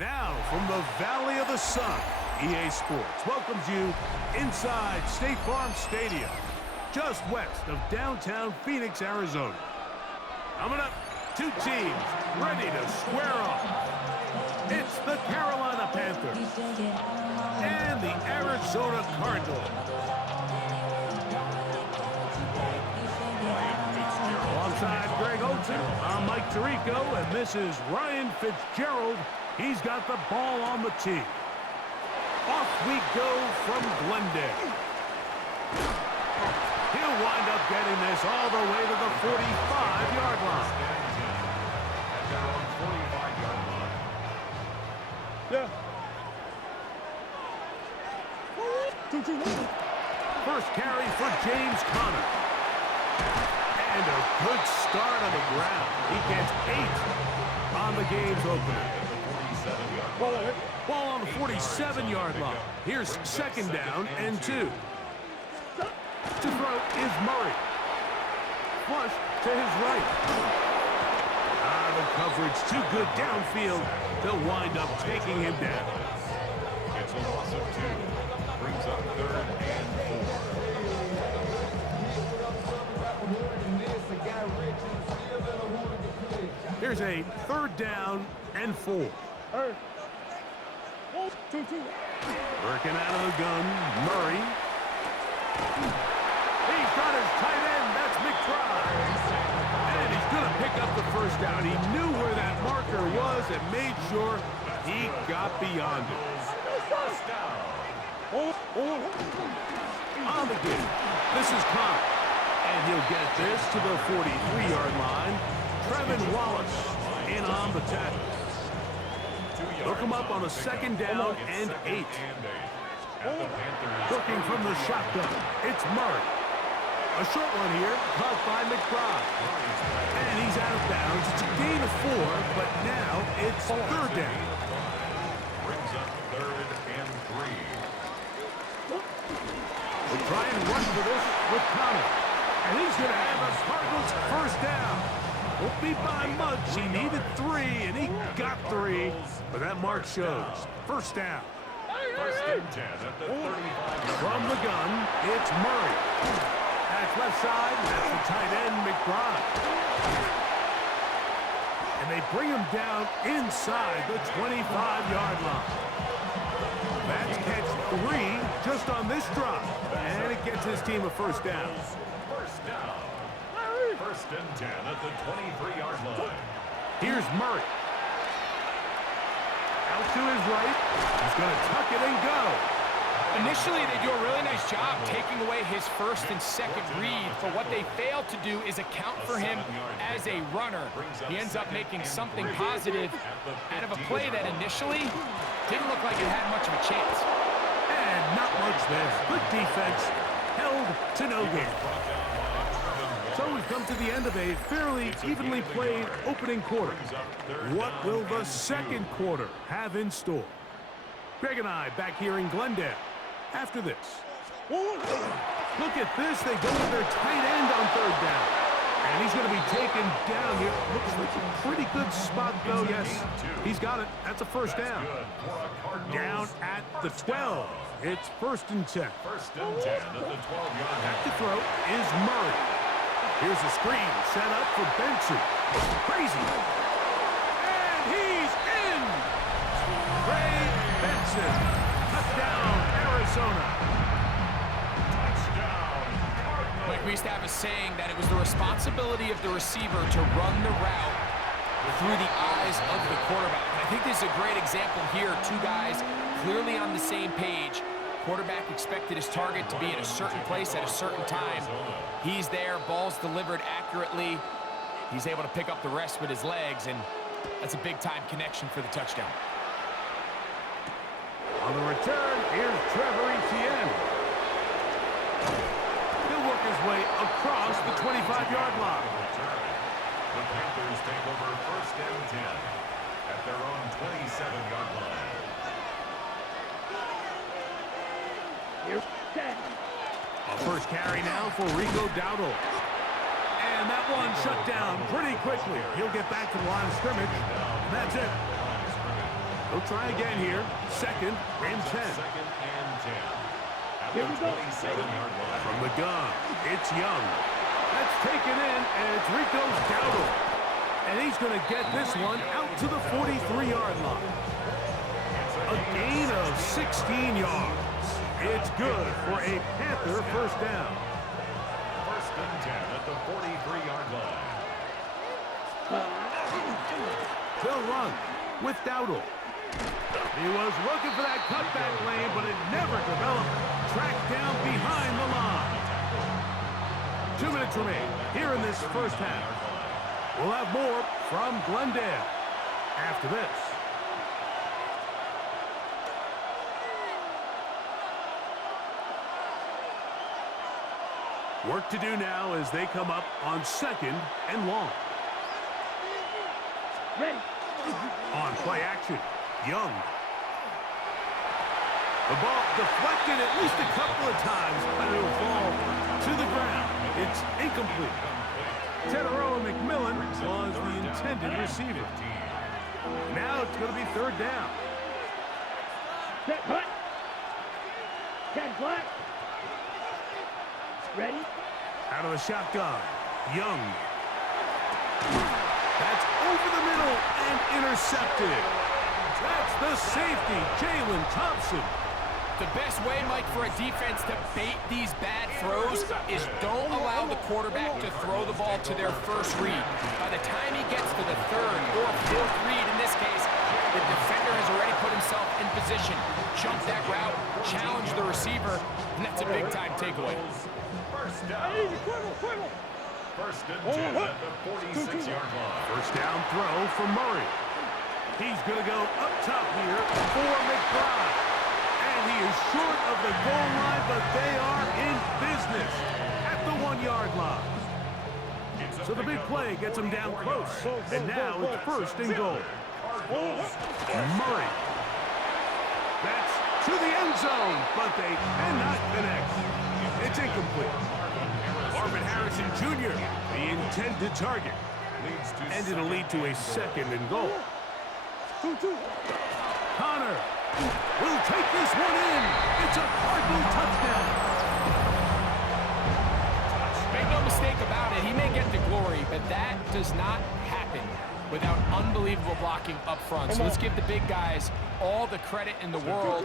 Now, from the Valley of the Sun, EA Sports welcomes you inside State Farm Stadium, just west of downtown Phoenix, Arizona. Coming up, two teams ready to square off. It's the Carolina Panthers and the Arizona Cardinals. Alongside Greg Olson, I'm Mike Tirico, and this is Ryan Fitzgerald. He's got the ball on the tee. Off we go from Glendale. He'll wind up getting this all the way to the 45-yard line. Yeah. First carry for James Conner. And a good start on the ground. He gets 8 on the game's opener. Ball on the 47-yard line. Here's second down and 2. To throw is Murray. Flush to his right. The coverage too good downfield. They'll wind up taking him down. It's a loss of 2. Brings up 3rd and 4. Here's a 3rd down and 4. Working out of the gun, Murray. He's got his tight end, that's McBride. And he's going to pick up the first down. He knew where that marker was and made sure he got beyond it. First down. On the game, this is Conner. And he'll get this to the 43-yard line. Trevin Wallace in on the tackle. They'll come up on a 2nd down and 8. Looking from the shotgun, it's Murray. A short one here, caught by McBride. And he's out of bounds. It's a gain of 4, but now it's 3rd down. Brings up 3rd and 3. We'll try and run for this with Conner. And he's going to have the Cardinals first down. Won't be by much. He needed 3, and he got 3. But that mark shows. First down. First and 10 at the 35. From the gun, it's Murray. That's left side. That's the tight end, McBride. And they bring him down inside the 25-yard line. That's catch 3 just on this drop. And it gets his team a first down. First down. First and 10 at the 23-yard line. Here's Murray. Out to his right. He's going to tuck it and go. Initially, they do a really nice job taking away his first and second read, but what they fail to do is account for him as a runner. He ends up making something positive out of a play that initially didn't look like it had much of a chance. And not much there. Good defense. Held to no gain. So we've come to the end of a fairly evenly played opening quarter. What will the second quarter have in store? Greg and I back here in Glendale after this. Look at this. They go with their tight end on 3rd down. And he's going to be taken down here. Looks like a pretty good spot, though. Yes, he's got it. That's a first down. Down at the 12. It's 1st and 10. First and 10 at the 12-yard line. Back to throw is Murray. Here's a screen set up for Benson. Crazy. And he's in. Trey Benson. Touchdown, Arizona. Touchdown, Cardinals. Like we used to have a saying that it was the responsibility of the receiver to run the route through the eyes of the quarterback. And I think this is a great example here. 2 guys clearly on the same page. Quarterback expected his target to be in a certain place at a certain time. He's there, ball's delivered accurately. He's able to pick up the rest with his legs, and that's a big-time connection for the touchdown. On the return, here's Trevor Etienne. He'll work his way across the 25-yard line. The Panthers take over 1st and 10 at their own 27-yard line. A first carry now for Rico Dowdle. And that one shut down pretty quickly. He'll get back to the line of scrimmage. And that's it. He'll try again here. Second and 10. Second and 10. At the 27-yard line. From the gun, it's Young. That's taken in, and it's Rico's Dowdle. And he's going to get this one out to the 43-yard line. A gain of 16 yards. It's good for a Panther first down. First and 10 at the 43-yard line. They'll run with Dowdle. He was looking for that cutback lane, but it never developed. Tracked down behind the line. 2 minutes remain here in this first half. We'll have more from Glendale after this. Work to do now as they come up on second and long. Ready. On play action, Young. The ball deflected at least a couple of times, but it will fall to the ground. It's incomplete. Teteroa McMillan was the intended receiver. Now it's going to be third down. Set, cut. 10 flat. Ready. Out of the shotgun, Young. That's over the middle and intercepted. That's the safety, Jalen Thompson. The best way, Mike, for a defense to bait these bad throws is don't allow the quarterback to throw the ball to their first read. By the time he gets to the third or fourth read, in this case, the defender has already put himself in position, jumped that route, challenged the receiver, and that's a big-time takeaway. First down. First and 10 at the 46-yard line. First down throw for Murray. He's going to go up top here for McBride. And he is short of the goal line, but they are in business at the 1-yard line. So the big play gets him down close. And now it's first and goal. Murray. That's to the end zone, but they cannot connect. It's incomplete. Marvin Harrison Jr., the intended target. And it'll lead to a second and goal. Connor will take this one in. It's a Cardinal touchdown. Make no mistake about it, he may get the glory, but that does not happen without unbelievable blocking up front. So let's give the big guys all the credit in the world.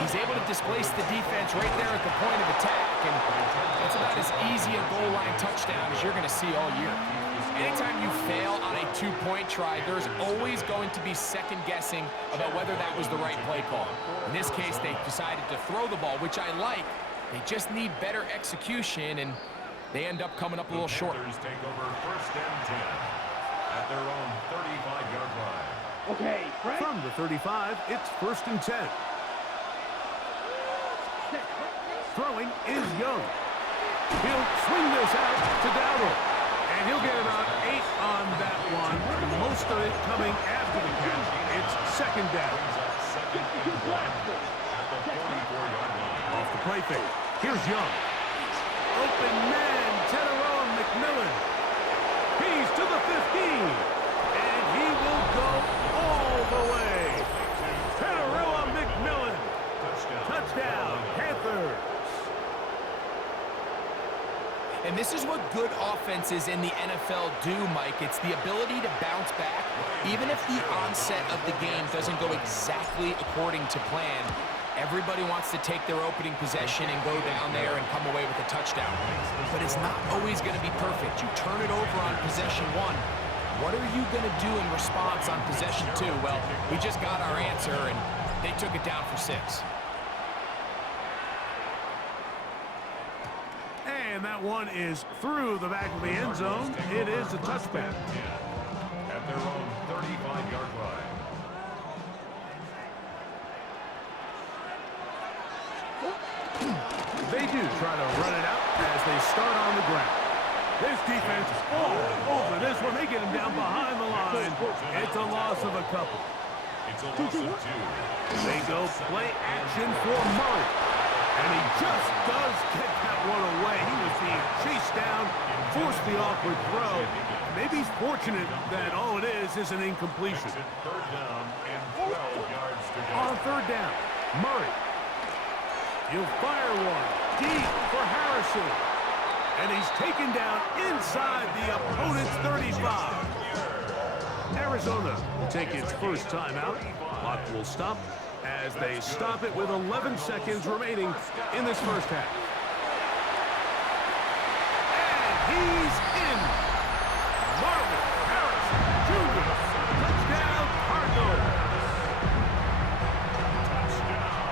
He's able to displace the defense right there at the point of attack, and that's about as easy a goal line touchdown as you're going to see all year. Anytime you fail on a two-point try, there's always going to be second-guessing about whether that was the right play call. In this case, they decided to throw the ball, which I like. They just need better execution, and they end up coming up a little short. Panthers take over first and 10 at their own 35-yard line. Okay, Frank. From the 35, it's first and 10. Throwing is Young. He'll swing this out to Dowdle. And he'll get about 8 on that one. Most of it coming after the catch. It's second down. Off the play fake. Here's Young. Open man, Teteroa McMillan. He's to the 15. And he will go all the way. Teteroa McMillan. Touchdown, Panthers. And this is what good offenses in the NFL do, Mike. It's the ability to bounce back. Even if the onset of the game doesn't go exactly according to plan, everybody wants to take their opening possession and go down there and come away with a touchdown. But it's not always going to be perfect. You turn it over on possession 1. What are you going to do in response on possession 2? Well, we just got our answer, and they took it down for 6. And that one is through the back of the end zone. It is a touchback. At their own 35-yard line. They do try to run it out as they start on the ground. This defense is all over this one. They get him down behind the line. It's a loss of a couple. It's a loss of 2. They go play action for Murray. And he just does get that one away. He was being chased down, forced the awkward throw. Maybe he's fortunate that all it is an incompletion. Third down and 12 yards. on third down. Murray. He'll fire one deep for Harrison. And he's taken down inside the opponent's 35. Arizona will take its first timeout. Clock will stop as they stop it with 11 seconds remaining in this first half. And he's in. Marvin Harrison Jr. Touchdown, Cardinals.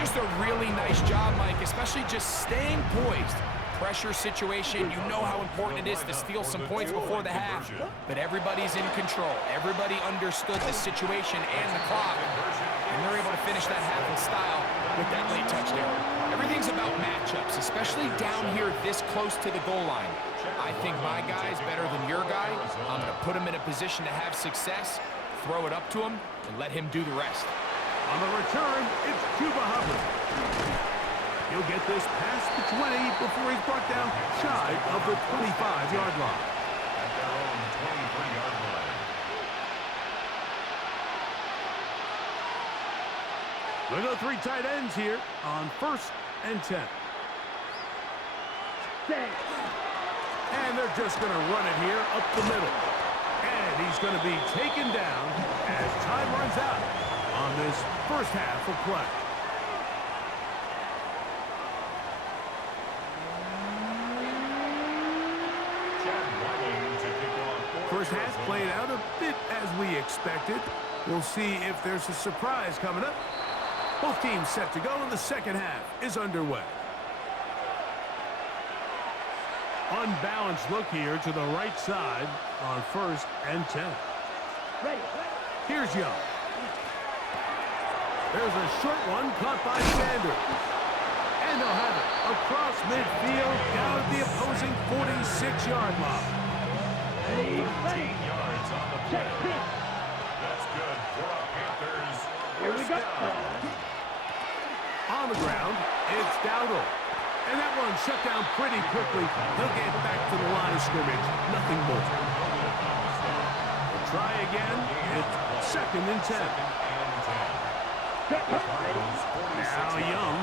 Just a really nice job, Mike, especially just staying poised. Pressure situation, you know how important it is to steal some points before the half, but everybody's in control. Everybody understood the situation and the clock, and they're able to finish that half in style with that late touchdown. Everything's about matchups, especially down here this close to the goal line. I think my guy's better than your guy. I'm going to put him in a position to have success, throw it up to him, and let him do the rest. On the return, it's Cuba Hubbard. He'll get this past the 20 before he's brought down shy of the 25-yard line. At their own 23-yard line. We'll go three tight ends here on 1st and 10. And they're just going to run it here up the middle. And he's going to be taken down as time runs out on this first half of play. First half played out a bit as we expected. We'll see if there's a surprise coming up. Both teams set to go, and the second half is underway. Unbalanced look here to the right side on 1st and 10. Here's Young. There's a short one caught by Sanders. And they'll have it across midfield down at the opposing 46-yard line. 18 yards on the play. That's good for a Panthers. Here we go. On the ground, it's Dowdle. And that one shut down pretty quickly. He'll get back to the line of scrimmage. Nothing more. We'll try again. It's 2nd and 10. Now Young.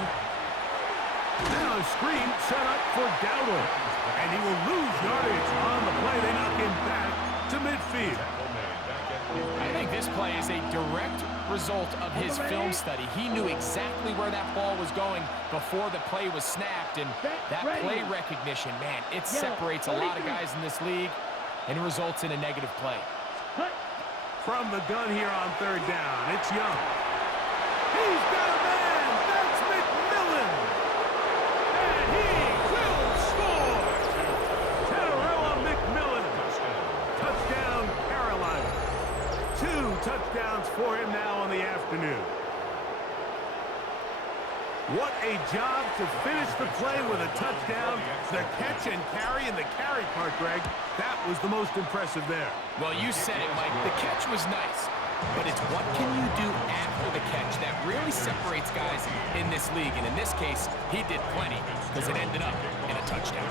Now a screen set up for Dowdle. And he will lose yardage on the play. They knock him back to midfield. I think this play is a direct result of his film study. He knew exactly where that ball was going before the play was snapped, and that play recognition, man, it separates a lot of guys in this league and results in a negative play. From the gun here on 3rd down, it's Young. He's got a man! That's McMillan! And he will score! Teteroa McMillan. Touchdown, Carolina. 2 touchdowns for him now on the afternoon. What a job to finish the play with a touchdown. The catch and carry, and the carry part, Greg, that was the most impressive there. Well, you said it, Mike. The catch was nice, but it's what can you do after the catch that really separates guys in this league. And in this case, he did plenty because it ended up in a touchdown.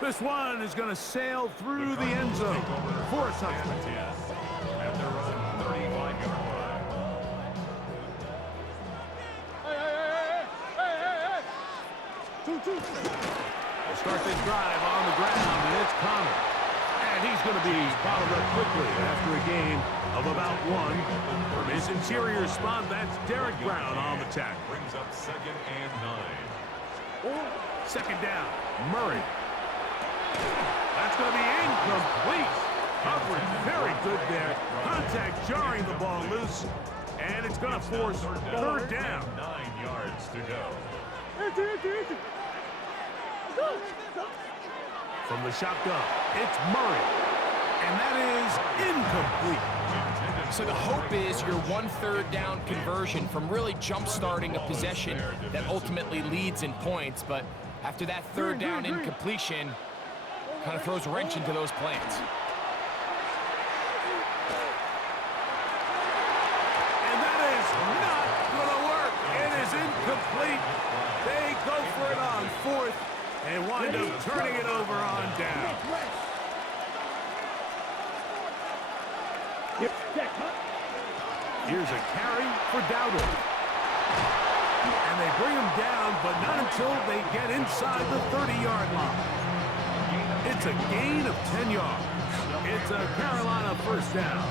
This one is going to sail through the end zone for a touchdown. At their own 35-yard line. They'll start this drive on the ground, and it's Connor. And he's going to be bottled up quickly after a gain of about 1. From his interior spot, that's Derek Brown on the tackle. Brings up 2nd and 9. 2nd down, Murray. That's going to be incomplete. Coverage very good there. Contact jarring the ball loose. And it's going to force 3rd down. 9 yards to go. From the shotgun, it's Murray. And that is incomplete. So the hope is your 1/3 down conversion from really jump-starting a possession that ultimately leads in points. But after that 3rd down incompletion, kind of throws a wrench into those plans. And that is not going to work. It is incomplete. They go for it on 4th and wind up turning it over on down. Set, hut. Here's a carry for Dowdle. And they bring him down, but not until they get inside the 30-yard line. It's a gain of 10 yards. It's a Carolina first down.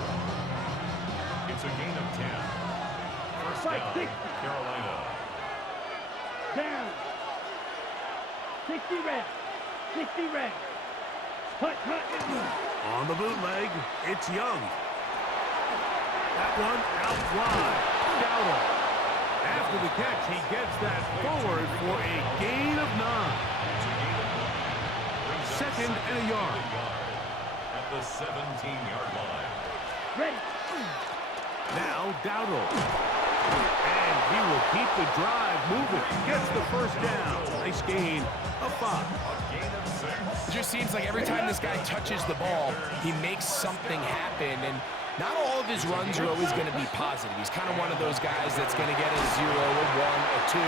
It's a gain of 10. First Right, down, 60. Carolina. Down. 60 red. 60 red. Hut, hut. On the bootleg, it's Young. That one out wide. Dowdle. After the catch, he gets that forward for a gain of 9. Second and a yard. At the 17-yard line. Ready. Now Dowdle. And he will keep the drive moving. Gets the first down. Nice gain of 5. A gain of 6. It just seems like every time this guy touches the ball, he makes something happen. And not all of his runs are always going to be positive. He's kind of one of those guys that's going to get a 0, a 1, a 2.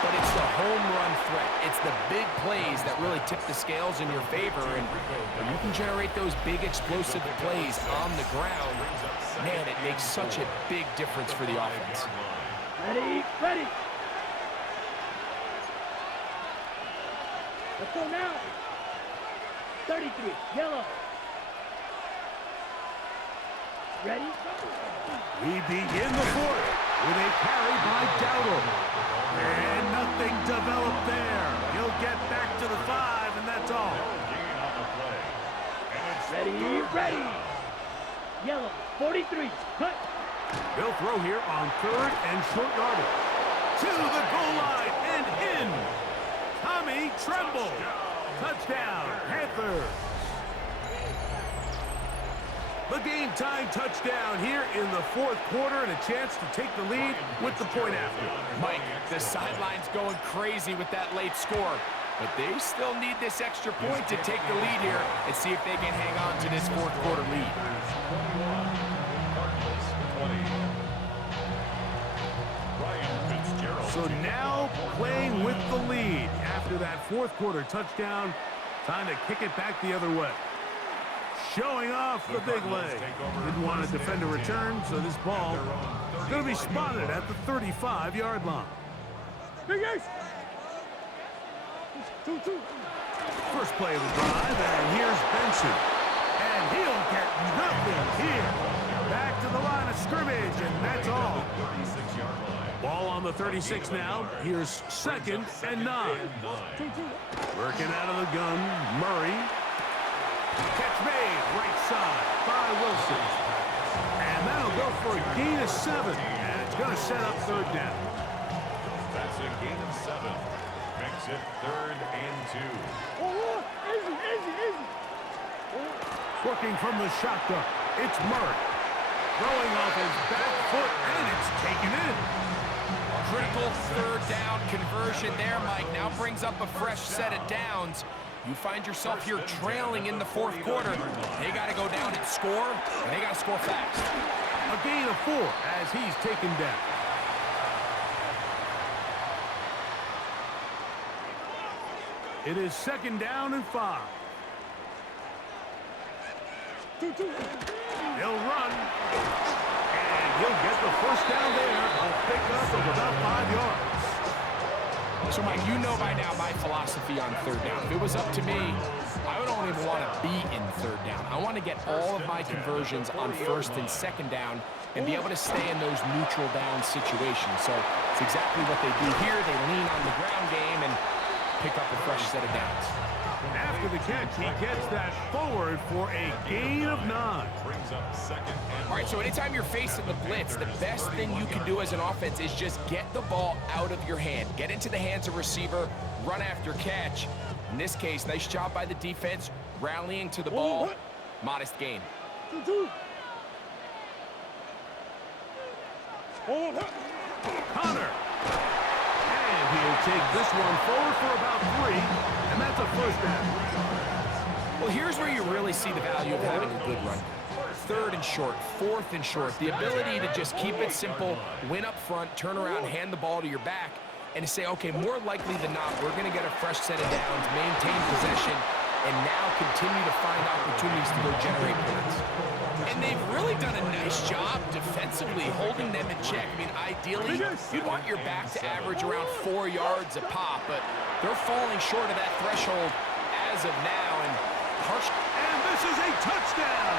But it's the home run threat. It's the big plays that really tip the scales in your favor. And when you can generate those big explosive plays on the ground, man, it makes such a big difference for the offense. Ready, ready. Let's go now. 33, yellow. Ready? We begin the fourth with a carry by Dowdle. And nothing developed there. He'll get back to the 5, and that's all. Gain on the play. And it's Ready, ready. Yellow, 43, cut. He'll throw here on 3rd and short yardage. To the goal line and in. Tommy Tremble. Touchdown, Panthers. The game-time touchdown here in the 4th quarter and a chance to take the lead with the point after. Mike, the sideline's going crazy with that late score, but they still need this extra point to take the lead here and see if they can hang on to this 4th quarter lead. Cardinals 20. So now playing with the lead after that 4th quarter touchdown. Time to kick it back the other way. Showing off the big leg. Didn't want to defend a return, so this ball is going to be spotted at the 35-yard line. Big Ace. 2-2. First play of the drive, and here's Benson. And he'll get nothing here. Back to the line of scrimmage, and that's all. 36-yard line. Ball on the 36 now. Here's 2nd and 9. Working out of the gun, Murray. Catch made, right side by Wilson. And that'll go for a gain of 7. And it's going to set up 3rd down. That's a gain of 7. Makes it 3rd and 2. Oh, easy, easy, easy. Working from the shotgun, it's Murray. Throwing off his back foot, and it's taken in. Critical 3rd down conversion there, Mike. Now brings up a fresh set of downs. You find yourself here trailing in the 4th quarter. They got to go down and score, and they got to score fast. A gain of 4 as he's taken down. It is 2nd down and 5. 2-2. He'll run, and he'll get the first down there. A pickup of about 5 yards. So, Mike, you know by now my philosophy on 3rd down. If it was up to me, I would only want to be in 3rd down. I want to get all of my conversions on 1st and 2nd down and be able to stay in those neutral down situations. So it's exactly what they do here. They lean on the ground game and pick up a fresh set of downs. After the catch, he gets that forward for a gain of 9. Brings up 2nd and All right, so anytime you're facing the blitz, the best thing you can do as an offense is just get the ball out of your hand. Get into the hands of receiver, run after catch. In this case, nice job by the defense, rallying to the ball. Modest gain. 2-2. Connor. And he'll take this one forward for about 3, and that's a first down. Well, here's where you really see the value of having a good run. 3rd and short, 4th and short. The ability to just keep it simple, win up front, turn around, hand the ball to your back, and to say, okay, more likely than not, we're going to get a fresh set of downs, maintain possession, and now continue to find opportunities to go generate points. And they've really done a nice job defensively holding them in check. I mean, ideally, you'd want your back to average around 4 yards a pop, but they're falling short of that threshold as of now. And this is a touchdown.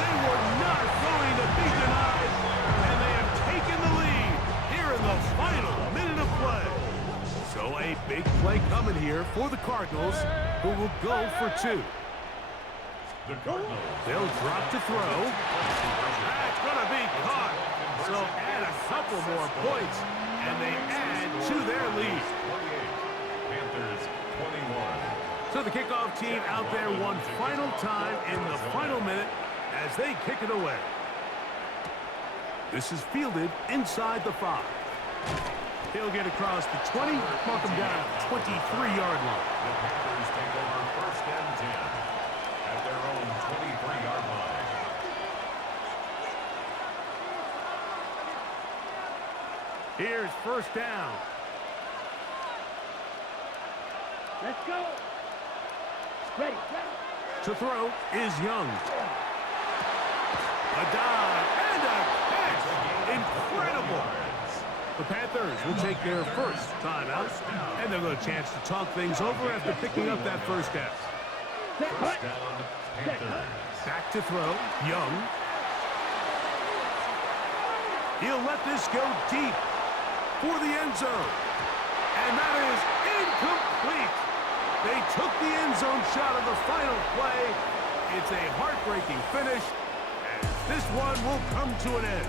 They were not going to be denied, and they have taken the lead here in the final minute of play. So a big play coming here for the Cardinals, who will go for 2. They'll drop to throw. That's going to be caught. So add a couple more points, and they add to their lead. Panthers 21. So the kickoff team out there one final time in the final minute as they kick it away. This is fielded inside the 5. He'll get across the 20, mark him down at 23-yard line. The Panthers take over first and 10 at their own 23-yard line. Here's first down. Let's go. Ready. To throw is Young. A dive and a catch. Incredible. The Panthers will take their first timeout, and they'll get a chance to talk things over after picking up that first down. First down, Panthers. Back to throw, Young. He'll let this go deep for the end zone. And that is incomplete. They took the end zone shot of the final play. It's a heartbreaking finish, and this one will come to an end.